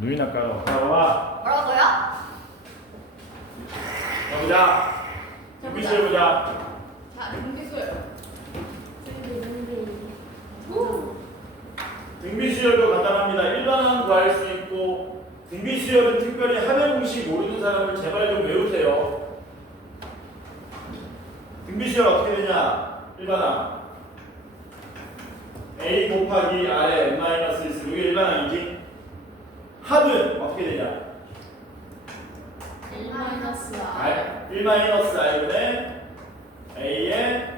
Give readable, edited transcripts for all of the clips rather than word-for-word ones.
누이나 따라와. 뭐라고요? 가보자. 등비수 해보자. 자, 등비수요. 등비수열도 간단합니다. 일반항 구할 수 있고, 등비수열은 특별히 합의 공식 모르는 사람을 제발 좀 외우세요. 등비수열 어떻게 되냐? 일반항 a 곱하기 r에 n-1 이게 일반항이지. 합은 어떻게 되냐? 1-r분의 a에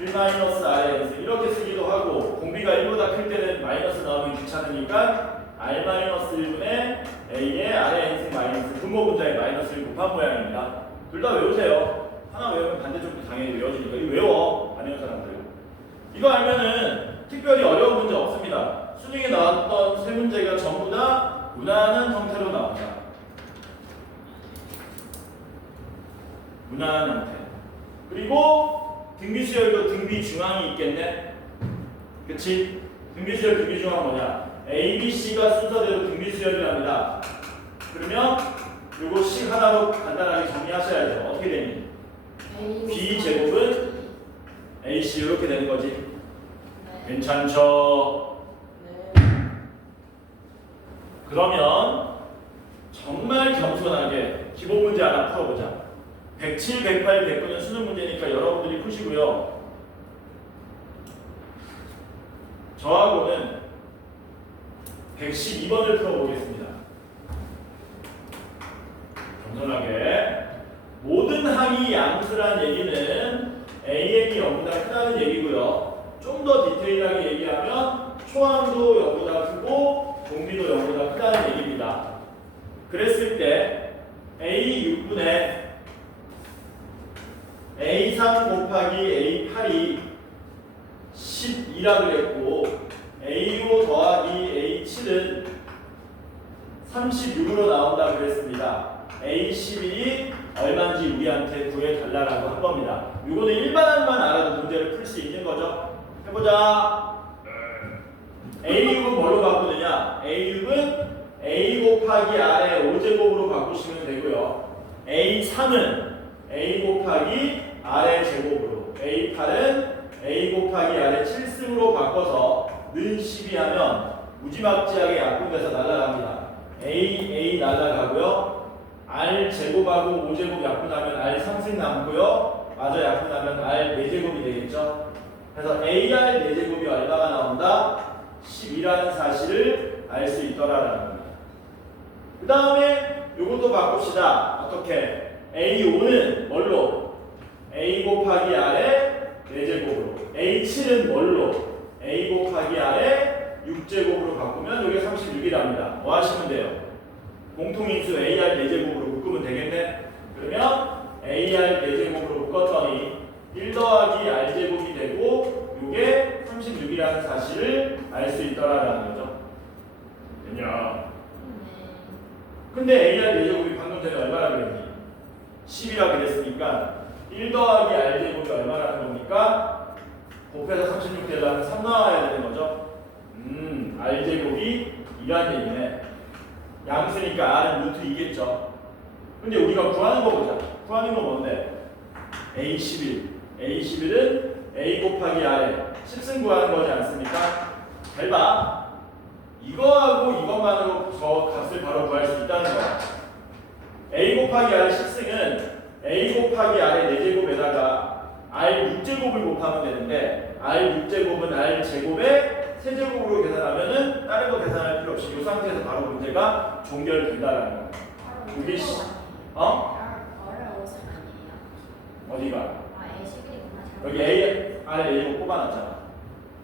1-r의 n승 이렇게 쓰기도 하고, 공비가 1보다 클 때는 마이너스 나오면 귀찮으니까 r-1분의 a에 r의 n승 마이너스 분모 분자에 마이너스를 곱한 모양입니다. 둘 다 외우세요. 하나 외우면 반대쪽도 당연히 외워지니까 이거 외워. 안 외운 사람들 이거 알면은 특별히 어려운 문제 없습니다. 수능에 나왔던 세 문제가 전부 다 무난한 형태로 나온다. 무난한 형태. 그리고 등비수열도 등비중앙이 있겠네. 그치? 등비수열, 등비중앙 뭐냐? A, B, C가 순서대로 등비수열이랍니다. 그러면 요거 식 하나로 간단하게 정리하셔야죠. 어떻게 되니? B 제곱은 AC 이렇게 되는 거지. 괜찮죠? 그러면 정말 겸손하게 기본 문제 하나 풀어보자. 107, 108, 109는 수능 문제니까 여러분들이 푸시고요. 저하고는 112번을 풀어보겠습니다. 겸손하게. 모든 항이 양수란 얘기는 AN이 0보다 크다는 얘기고요. 좀 더 디테일하게 얘기하면 초항도 0보다 크고 공비도 0보다 크다는 얘기입니다. 그랬을 때 A6분의 A3 곱하기 A8이 12라 그랬고, A5 더하기 A7은 36으로 나온다 그랬습니다. A11이 얼마인지 우리한테 구해달라고 한 겁니다. 이거는 일반항만 알아도 문제를 풀 수 있는 거죠. 해보자. A6은 뭘로 바꾸느냐? A6은 A 곱하기 R의 5제곱으로 바꾸시면 되고요. A3은 A 곱하기 R의 제곱으로, A8은 A 곱하기 R의 7승으로 바꿔서 는 12 하면 무지막지하게 약분돼서 날아갑니다. A 날아가고요. R 제곱하고 5제곱 약분하면 R 3승 남고요. 마저 약분하면 R 4제곱이 되겠죠. 그래서 AR 4제곱이 얼마가 나온다? 12라는 사실을 알 수 있더라라는 겁니다. 그 다음에 이것도 바꿉시다. 어떻게? A5는 뭘로? A 곱하기 R의 4제곱으로, A7은 뭘로? A 곱하기 R의 6제곱으로 바꾸면 이게 36이랍니다. 뭐 하시면 돼요? 공통인수 AR 4제곱으로 묶으면 되겠네? 그러면 AR 4제곱으로 묶었더니 1 더하기 R제곱이 되고 이게 36이라는 사실을 알 수 있더라라는 거죠. 됐냐? 근데 AR 4제곱이 방금 전에 얼마나 그랬니? 10이라 그랬으니까 1 더하기 R제곱이 얼마라는 겁니까? 곱해서 36 되려면 3 나와야 되는 거죠. R제곱이 2라는 얘기네. 양수니까 R은 루트 2겠죠. 근데 우리가 구하는 거 보자. 구하는 거 뭔데? A11은 A 곱하기 R에 10승 구하는 거지 않습니까? 잘 봐. 이거하고 이것만으로 저 값을 바로 구할 수 있다는 거야. A 곱하기 R의 10승은 A 곱하기 R의 4제곱에다가 R 6제곱을 곱하면 되는데, R 6제곱은 R 제곱의 세제곱으로 계산하면은 다른 거 계산할 필요 없이 이 상태에서 바로 문제가 종결된다라는 거야. 이게 어디가? 여기 A, R에 A제곱 뽑아놨잖아.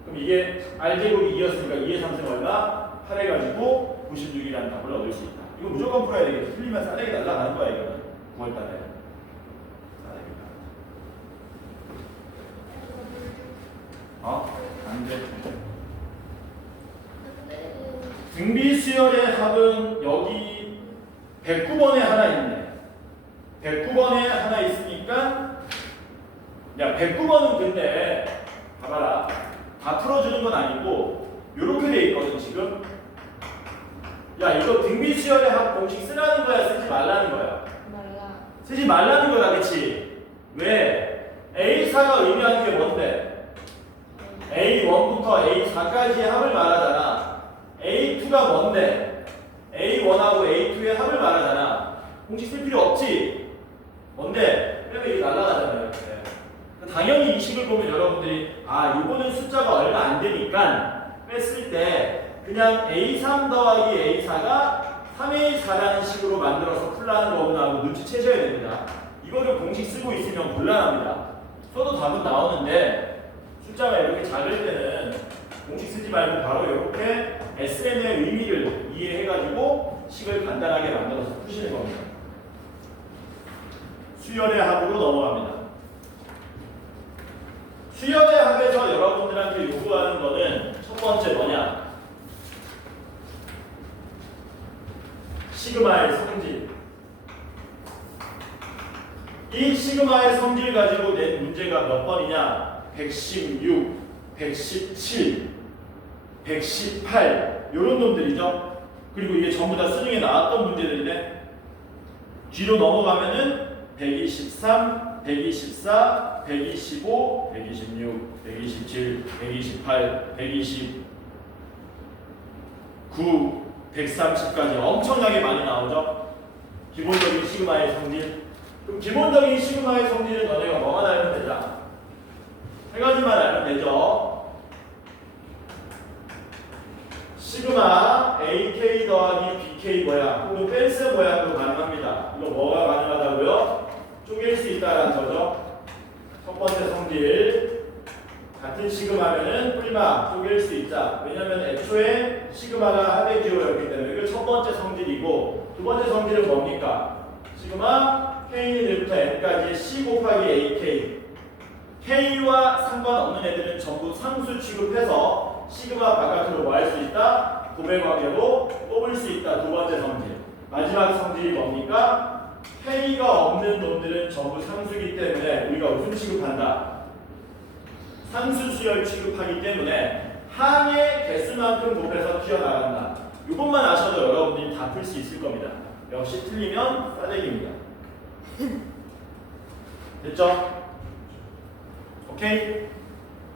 그럼 이게 R제곱이 2였으니까 2의 3승 얼마? 8 해가지고 96이라는 답을 얻을 수 있다. 이거 무조건 풀어야 되겠지. 틀리면 싸대기 날라가는 거야 이거는. 9월달에. 안 돼. 등비수열의 합은 여기 109번에 하나 있네. 109번에 하나 있으니까, 야 109번은 근데 봐봐라. 다 풀어주는 건 아니고 요렇게 돼 있거든 지금. 야 이거 등비 수열의 합 공식 쓰라는 거야 쓰지 말라는 거야? 말라. 쓰지 말라는 거다 그치? 왜? A4가 의미하는 게 뭔데? A1부터 A4까지의 합을 말하잖아. A2가 뭔데? A1하고 A2의 합을 말하잖아. 공식 쓸 필요 없지? 뭔데? 빼면 이게 날아가잖아요. 이렇게. 당연히 이 식을 보면 여러분들이 아 이거는 숫자가 얼마 안 되니까 뺐을 때 그냥 A3 더하기 A4가 3A4라는 식으로 만들어서 풀라는 거구나 하고 눈치채셔야 됩니다. 이거를 공식 쓰고 있으면 곤란합니다. 써도 답은 나오는데 숫자가 이렇게 작을 때는 공식 쓰지 말고 바로 이렇게 SN의 의미를 이해해가지고 식을 간단하게 만들어서 푸시는 겁니다. 수열의 합으로 넘어갑니다. 수열의 합에서 여러분들한테 요구하는 거는 첫 번째 뭐냐? 시그마의 성질. 이 시그마의 성질 가지고 낸 문제가 몇 번이냐? 116, 117, 118 이런 놈들이죠. 그리고 이게 전부 다 수능에 나왔던 문제들인데 뒤로 넘어가면은 123, 124, 125, 126, 127, 128, 129, 130까지 엄청나게 많이 나오죠. 기본적인 시그마의 성질. 그럼 기본적인 시그마의 성질은 너네가 뭐만 알면 되자. 세 가지만 알면 되죠. 시그마 AK 더하기 BK 모양 혹은 펜스 모양도 가능합니다. 이거 뭐가 가능하다고요? 쪼갤 수 있다는 거죠. 첫 번째 성질 같은 시그마면은 프리마 쪼갤 수 있다. 왜냐면 애초에 시그마가 합의 기호였기 때문에 이게 첫 번째 성질이고 두 번째 성질은 뭡니까? 시그마 K는 1부터 N까지의 C 곱하기 AK K와 상관없는 애들은 전부 상수 취급해서 시그마 바깥으로 뭐 할 수 있다? 고배관계로 뽑을 수 있다. 두 번째 성질. 마지막 성질이 뭡니까? K가 없는 놈들은 전부 상수이기 때문에 우리가 무슨 취급한다? 상수 수열 취급하기 때문에 항의 개수만큼 곱해서 튀어나간다. 이것만 아셔도 여러분들이 다 풀 수 있을 겁니다. 역시 틀리면 싸대기입니다. 됐죠? 오케이?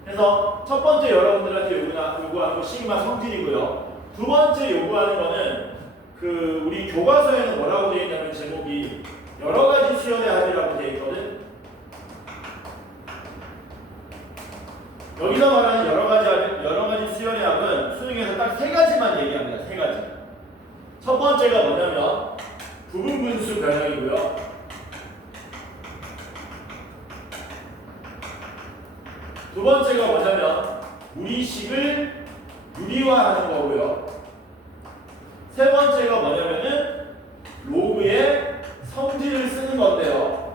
그래서 첫 번째 여러분들한테 요구하는 거 시그마 성질이고요. 두 번째 요구하는 거는 그 우리 교과서에는 뭐라고 되어 있냐면 제목이 여러 가지 수열의 합이라고 되어 있거든. 여기서 말하는 여러 가지 수열의 합은 수능에서 딱 세 가지만 얘기합니다. 세 가지. 첫 번째가 뭐냐면 부분 분수 변형이고요. 두 번째가 뭐냐면 우리 식을 유리화하는 거고요. 세 번째가 뭐냐면은 로그의 성질을 쓰는 건데요.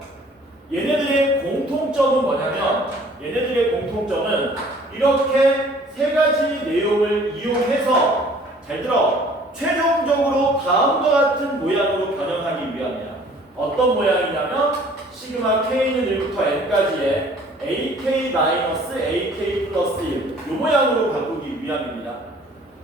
얘네들의 공통점은 뭐냐면 얘네들의 공통점은 이렇게 세 가지 내용을 이용해서 잘 들어 최종적으로 다음과 같은 모양으로 변형하기 위함이야. 어떤 모양이냐면 시그마 K는 1부터 N까지의 AK-AK 플러스 1 이 모양으로 바꾸기 위함입니다.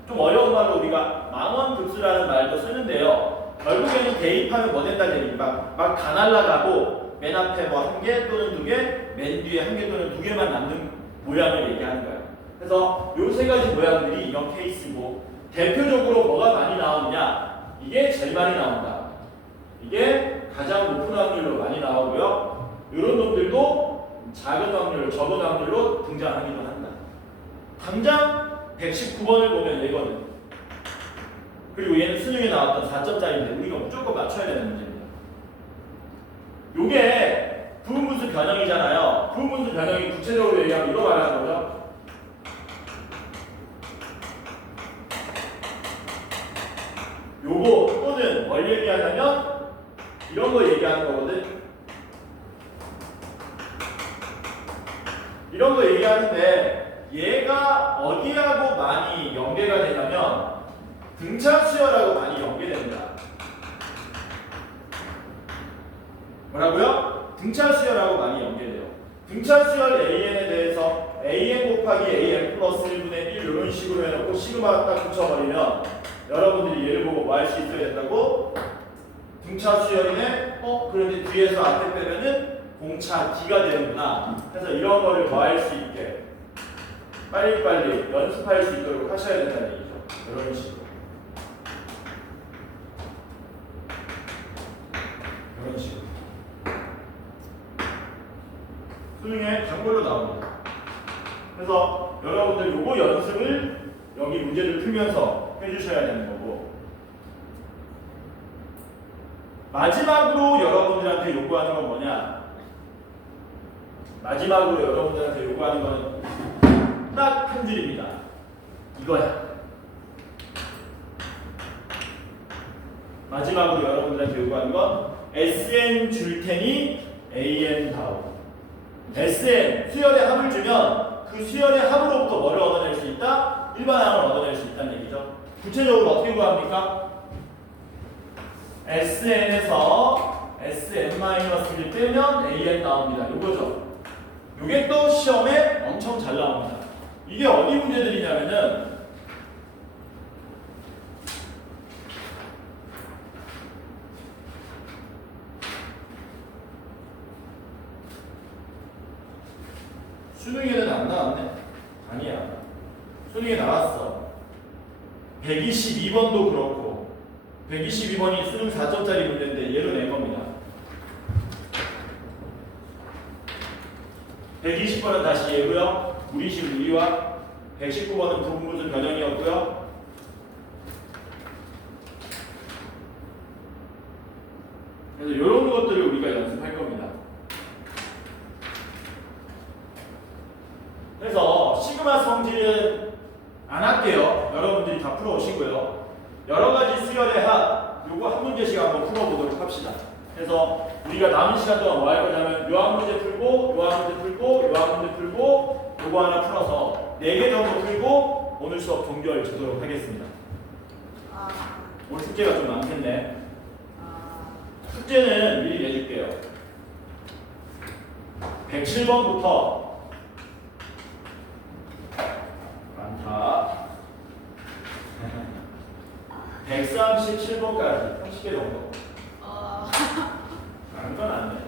좀 어려운 말로 우리가 망원급수라는 말도 쓰는데요. 결국에는 대입하면 뭐 된다는 얘기 막 다 날라가고 맨 앞에 뭐 한 개 또는 두 개, 맨 뒤에 한 개 또는 두 개만 남는 모양을 얘기하는 거예요. 그래서 요 세 가지 모양들이 이런 케이스고 대표적으로 뭐가 많이 나오느냐 이게 제일 많이 나온다. 이게 가장 높은 확률로 많이 나오고요. 이런 놈들도 작은 확률, 적은 확률로 등장하기도 한다. 당장 119번을 보면 얘거든. 그리고 얘는 수능에 나왔던 4점짜리인데 우리가 무조건 맞춰야 되는 문제입니다. 요게 부분분수 변형이잖아요. 부분분수 변형이 구체적으로 얘기하면 이거 말하는 거죠. 요거 또는 뭘 얘기하냐면 이런 거 얘기하는 거거든. 이런 거 얘기하는데 얘가 어디하고 많이 연계가 되냐면 등차 수열하고 많이 연계됩니다. 뭐라고요? 등차 수열하고 많이 연계돼요. 등차 수열 AN에 대해서 AN 곱하기 AN 플러스 1분의 1 이런 식으로 해놓고 시그마 딱 붙여버리면 여러분들이 얘를 보고 뭐 할 수 있어야 된다고? 등차 수열이네? 그런데 뒤에서 앞에 빼면은 공차 D가 되는구나. 그래서 이런 거를 뭐 할 수 있게 빨리빨리 연습할 수 있도록 하셔야 된다는 얘기죠. 이런 식으로. 이런 식으로. 수능에 단골로 나옵니다. 그래서 여러분들 요거 연습을 여기 문제를 풀면서 해주셔야 되는 거고, 마지막으로 여러분들한테 요구하는 건 뭐냐? 마지막으로 여러분들한테 요구하는 거는 딱 한 줄입니다. 이거야. 마지막으로 여러분들한테 요구하는 건 SN 줄 테니 AN 다음. SN 수열의 합을 주면 그 수열의 합으로부터 뭐를 얻어낼 수 있다? 일반항을 얻어낼 수 있다는 얘기죠. 구체적으로 어떻게 구합니까? SN에서 SN-1을 빼면 AN 나옵니다. 요거죠. 요게 또 시험에 엄청 잘 나옵니다. 이게 어디 문제들이냐면은 수능에는 안 나왔네? 아니야. 수능에 나왔어. 122번도 그렇고 122번이 수능 4점짜리 문제인데 얘로 낸 겁니다. 120번은 다시 얘고요. 우리식 우리와 119번은 부분분수 변형이었고요. 그래서 이런 것들을 우리가 연습할 겁니다. 그래서 시그마 성질은 안 할게요. 여러분들이 다 풀어오시고요. 여러 가지 수열의 합, 요거 한 문제씩 한번 풀어보도록 합시다. 그래서 우리가 남은 시간 동안 뭐 할 거냐면 요 한 문제 풀고, 요 한 문제 풀고, 요 한 문제 풀고, 요거 하나 풀어서 4개 정도 풀고 오늘 수업 종결 주도록 하겠습니다. 오늘 숙제가 좀 많겠네. 숙제는 미리 내줄게요. 107번부터 많다. 137번까지 30개 정도. 안 건 안 돼.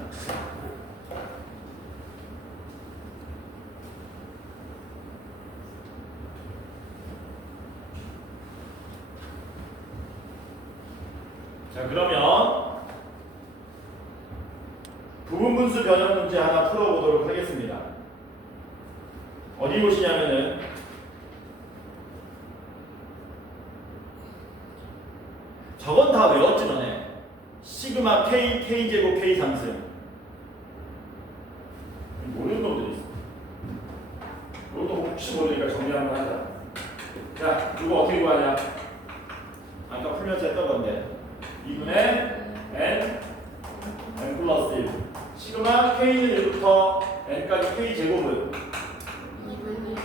자, 그러면 부분분수 변형 문제 하나 풀어보도록 하겠습니다. 어디 보시냐면은 저건 다 외웠지 너네. 시그마 K, K제곱 K 상승. 모르는 놈들이 있어. 이것도 혹시 모르니까 정리 한번 하자. 자, 이거 어떻게 구하냐? 아까 풀면서 했던 건데 2분의 N 플러스 1. 시그마 K는 1부터 N까지 K제곱은 2분의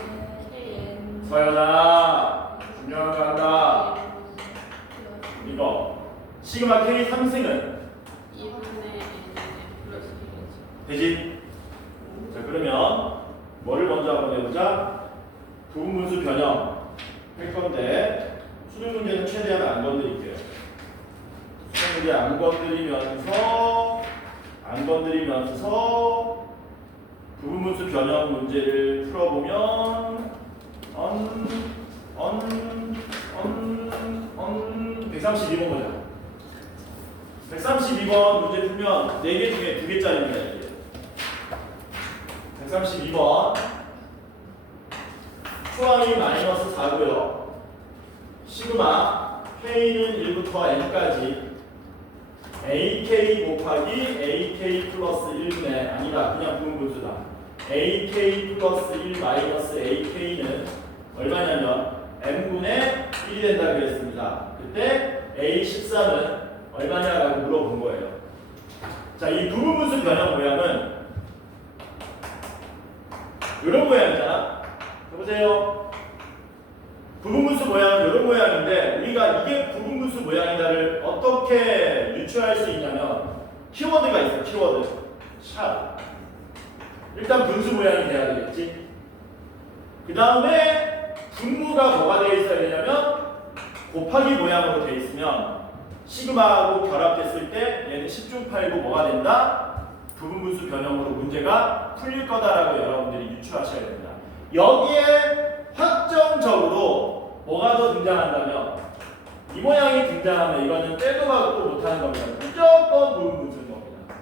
KN 서연아 중요한 거 한다. 이거 시그마 K 상승은 2분의 N 플러스 1이지. 되지? 자, 그러면 뭐를 먼저 한번 해보자. 부분분수 변형 할 건데 수능 문제는 최대한 안 건드릴게요. 수능 문제 안 건드리면서 부분분수 변형 문제를 풀어보면 132번 보자. 132번 문제 풀면 4개 중에 2개짜리입니다. 이게. 132번 수항이 마이너스 4고요. 시그마 K는 1부터 N까지 AK 곱하기 AK 플러스 1분의 아니다. 그냥 부분분수다. AK 플러스 1 마이너스 AK는 얼마냐면 N분의 1이 된다 그랬습니다. 그때 A13은 얼마냐라고 물어본 거예요. 자, 이 부분분수 변형 모양은 이런 모양이잖아. 보세요. 부분분수 모양은 이런 모양인데 우리가 이게 부분분수 모양이다를 어떻게 유추할 수 있냐면 키워드가 있어. 키워드 샵. 일단 분수 모양이 돼야 되겠지. 그 다음에 분모가 뭐가 되어 있어야 되냐면 곱하기 모양으로 돼 있으면 시그마하고 결합됐을 때 얘는 10중 8구 뭐가 된다? 부분분수 변형으로 문제가 풀릴 거다라고 여러분들이 유추하셔야 됩니다. 여기에 확정적으로 뭐가 더 등장한다면 이 모양이 등장하면 이거는 빼도 박도 못하는 겁니다. 무조건 부분분수인 겁니다.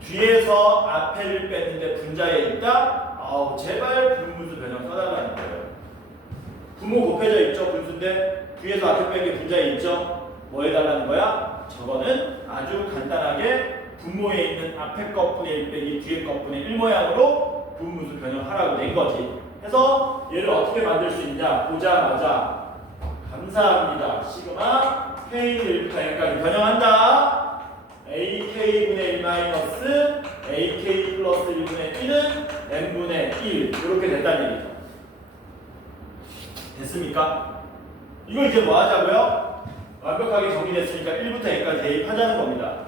뒤에서 앞에를 뺐는데 분자에 있다? 아우 제발 부분분수 변형 써달라는 거예요. 부모 곱해져 있죠 분수인데 뒤에서 앞에 뺀 게 분자에 있죠? 뭐 해달라는 거야? 저거는 아주 간단하게 분모에 있는 앞에 것분의 1 빼기 뒤에 것분의 1 모양으로 부분분수 변형하라고 낸 거지. 그래서 얘를 어떻게 만들 수 있냐 보자마자 감사합니다. 시그마 k는 1부터 n까지 변형한다. ak분의 1 마이너스 ak 플러스 1분의 1은 n분의 1 이렇게 된다는 얘기죠. 됐습니까? 이거 이제 뭐 하자고요? 완벽하게 정리됐으니까 1부터 n까지 대입하자는 겁니다.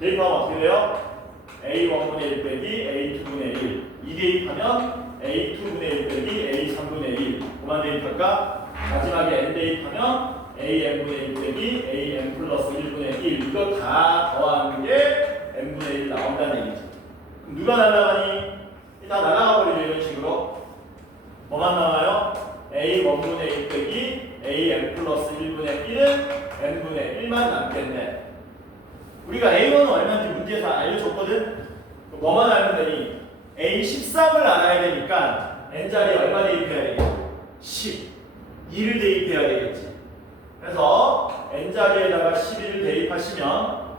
대입하면 어떻게 돼요? a1분의 1 빼기 a2분의 1 이 대입하면 a2분의 1 빼기 a3분의 1 그만 대입할까? 마지막에 n 대입하면 an분의 1 빼기 an 플러스 1분의 1 이거 다 더하는 게 n분의 1 나온다는 얘기죠. 그럼 누가 날아가니? 다 날아가 버리죠. 이런 식으로 뭐만 남아요? a1분의 1 빼기 an 플러스 1분의 1은 n분의 1만 남겠네. 우리가 A1은 얼마인지 문제에서 알려줬거든? 뭐만 알면 되니? A13을 알아야 되니까 N자리에 얼마 대입해야 되겠지? 10. 2를 대입해야 되겠지. 그래서 N자리에다가 11을 대입하시면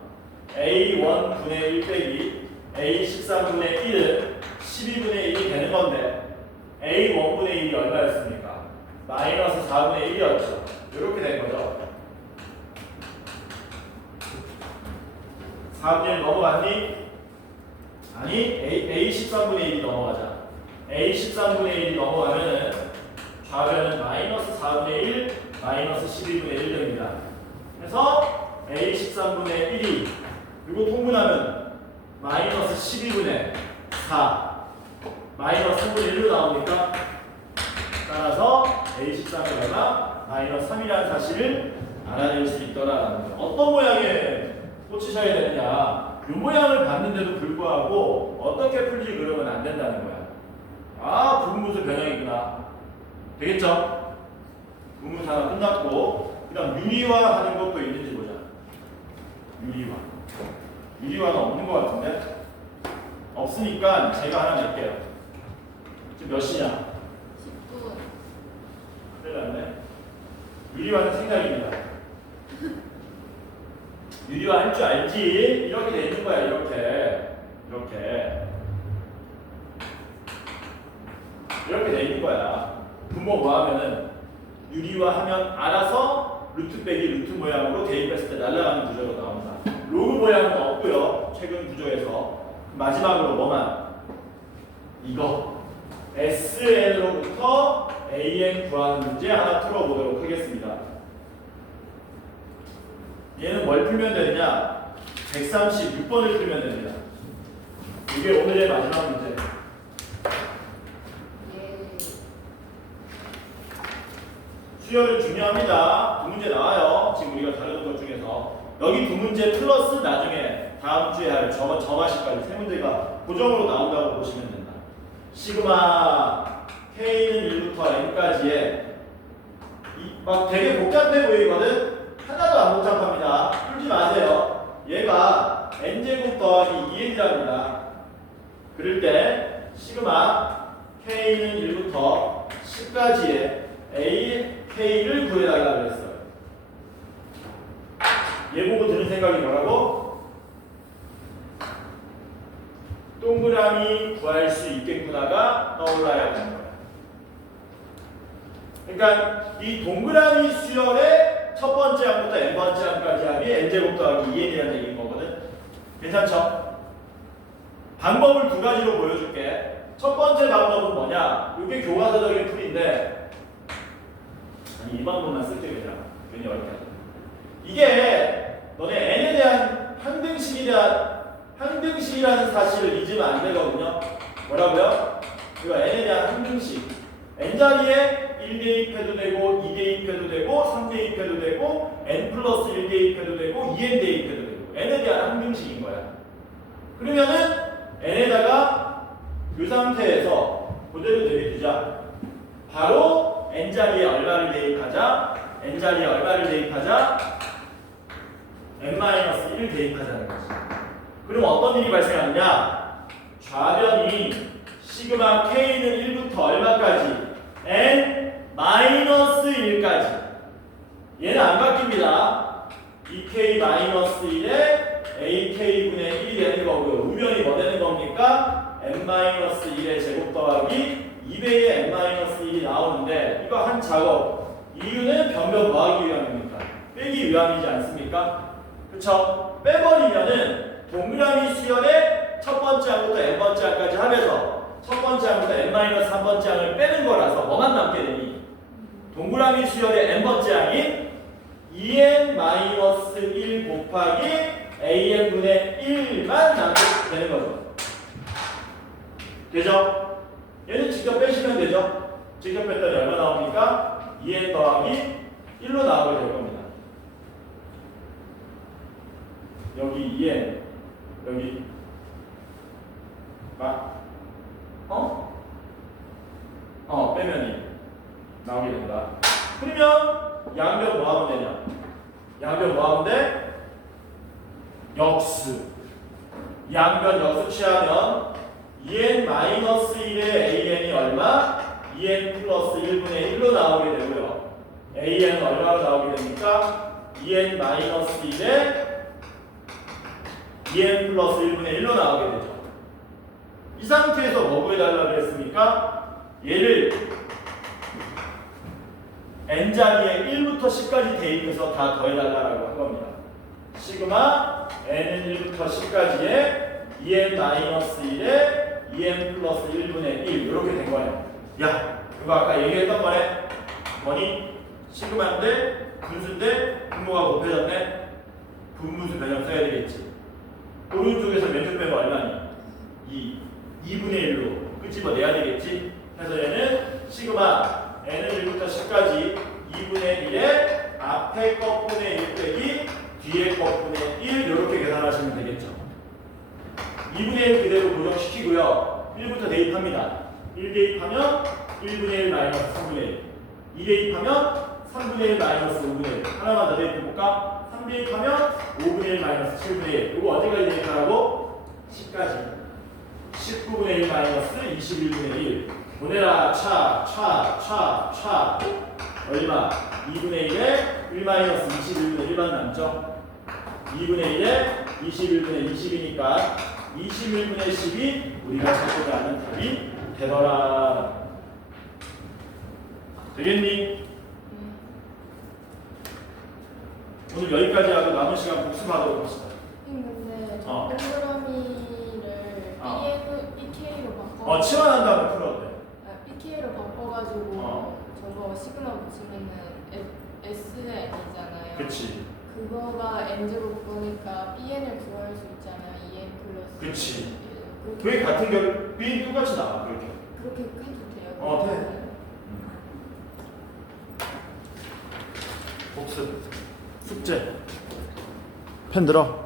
A1분의 1 빼기 A13분의 1은 12분의 1이 되는 건데 A1분의 1이 얼마였습니까? 마이너스 4분의 1이었죠. 이렇게 된 거죠. 4분의 1 넘어갔니? 아니, A13분의 1이 넘어가자. A13분의 1이 넘어가면은 좌변은 마이너스 4분의 1, 마이너스 12분의 1 됩니다. 그래서 A13분의 1이 그리고 통분하면 마이너스 12분의 4, 마이너스 3분의 1로 나옵니까? 따라서 A13이 얼마? 마이너스 3이라는 사실을 알아낼 수 있더라라는 거예요. 어떤 모양의 꽂히셔야 되느냐. 이 모양을 봤는데도 불구하고 어떻게 풀지 그러면 안 된다는 거야. 아, 부분분수 변형이구나. 되겠죠? 부분분수 하나 끝났고 그 다음 유리화 하는 것도 있는지 보자. 유리화. 유리화는 없는 것 같은데? 없으니까 제가 하나 낼게요. 지금 몇 시냐? 10분. 큰일 났네. 유리화는 생각입니다. 유리화 할 줄 알지? 이렇게 돼 있는 거야. 이렇게 돼 있는 거야. 분모 뭐 하면은 유리화 하면 알아서 루트 빼기 루트 모양으로 대입했을 때 날아가는 구조로 나옵니다. 로그 모양은 없고요. 최근 구조에서 마지막으로 뭐만 이거 SN으로부터 AN 구하는 문제 하나 풀어보도록 하겠습니다. 얘는 뭘 풀면 되느냐? 136번을 풀면 됩니다. 이게 오늘의 마지막 문제. 수열은 중요합니다. 두 문제 나와요. 지금 우리가 다루는 것 중에서 여기 두 문제 플러스 나중에 다음 주에 할 점화식까지 세 문제가 고정으로 나온다고 보시면 된다. 시그마 K는 1부터 N까지의 막 되게 복잡해 보이거든? 하나도 안 복잡합니다. 풀지 마세요. 얘가 n제곱 더하기 2n이랍니다. 그럴 때 시그마 K는 1부터 10까지의 A, K를 구해달라고 그랬어요. 얘 보고 드는 생각이 뭐라고? 동그라미 구할 수 있겠구나가 떠올라야 하는 거야. 그러니까 이 동그라미 수열의 첫 번째 항부터 n번째 항까지 합이 n제곱 더하기 2n이라는 얘기인 거거든. 괜찮죠? 방법을 두 가지로 보여줄게. 첫 번째 방법은 뭐냐? 이게 교과서적인 풀인데 아니 이 방법만 쓸게 그냥 괜히 어렵게 하자. 이게 너네 n에 대한 항등식이라는 사실을 잊으면 안 되거든요. 뭐라고요? 이거 n에 대한 항등식. n자리에 1 대입해도 되고 2 대입해도 되고 3 대입해도 되고 n 플러스 1 대입해도 되고 2n 대입해도 되고 n에 대한 항등식인 거야. 그러면은 n에다가 이 상태에서 그대로 대입하자. 바로 n자리에 얼마를 대입하자? n자리에 얼마를 대입하자? n-1 대입하자는 거지. 그럼 어떤 일이 발생하느냐? 좌변이 시그마 k는 1부터 얼마까지? n-1까지. 얘는 안 바뀝니다. 2k-1에 ak분의 1이 되는 거고요. 우변이 뭐 되는 겁니까? n-1의 제곱 더하기 2배의 n-1이 나오는데 이거 한 작업. 이유는 변변 뭐 하기 위함입니까? 빼기 위함이지 않습니까? 그쵸? 빼버리면은 동그라미 수열의 첫 번째 항부터 n번째 항까지 하면서 첫 번째 항부터 n-3번째 항을 빼는 거라서 뭐만 남게 되니? 동그라미 수열의 n번째 항인 2n-1 곱하기 an분의 1만 남게 되는 거죠. 되죠? 얘는 직접 빼시면 되죠? 직접 뺐더니 얼마 나옵니까? 2n 더하기 1로 나오게 될 겁니다. 여기 2n, 여기 빼면 2 나오게 된다. 그러면 양변 뭐 하면 되냐? 양변 뭐 하면 돼? 역수. 양변 역수 취하면 2n-1의 an이 얼마? 2n 플러스 1분의 1로 나오게 되고요. an은 얼마로 나오게 됩니까? 2n-1의 2n 플러스 1분의 1로 나오게 되죠. 이 상태에서 뭐 구해달라고 했습니까? 얘를 n자리에 1부터 10까지 대입해서 다 더해달라고 한 겁니다. 시그마 n은 1부터 10까지에 2n-1에 2n 플러스 1분의 1 이렇게 된 거예요. 야, 이거 아까 얘기했던 거네. 뭐니? 시그마인데 분수인데 분모가 곱해졌네. 분무수 변형 써야 되겠지. 오른쪽에서 왼쪽 빼면 얼마니? 2분의 1로 끄집어내야 되겠지. 그래서 얘는 시그마 n은 1부터 10까지 2분의 1에 앞에 것분의 1 빼기 뒤에 것분의 1 이렇게 계산하시면 되겠죠. 2분의 1 그대로 고정시키고요. 1부터 대입합니다. 1 대입하면 1분의 1 마이너스 3분의 1 2 대입하면 3분의 1 마이너스 5분의 1 하나만 더 대입해볼까? 3 대입하면 5분의 1 마이너스 7분의 1 이거 어디까지 대입하라고? 10까지 19분의 1 마이너스 21분의 1 보내라 차 얼마? 2분의 1에 1 마이너스 21분의 1만 남죠? 2분의 1에 21분의 20이니까 21분의 10이 우리가 찾고자 하는 답이 되더라. 되겠니? 오늘 여기까지 하고 남은 시간 복습하도록 합시다. 근데 동그라미를 BK로 바꿔. 치환한 다음에 풀어도 돼. BK로 바꿔가지고 저거 시그마 붙이면은 SN이잖아요. 그치. 그거가 n제곱 보니까 bn을 구할 수 있잖아요. 2n 플러스. 그치. 그게 같은 결, B 똑같이 나와 그렇게. 그렇게 해도 돼요? 돼. 복습. 숙제. 펜 들어.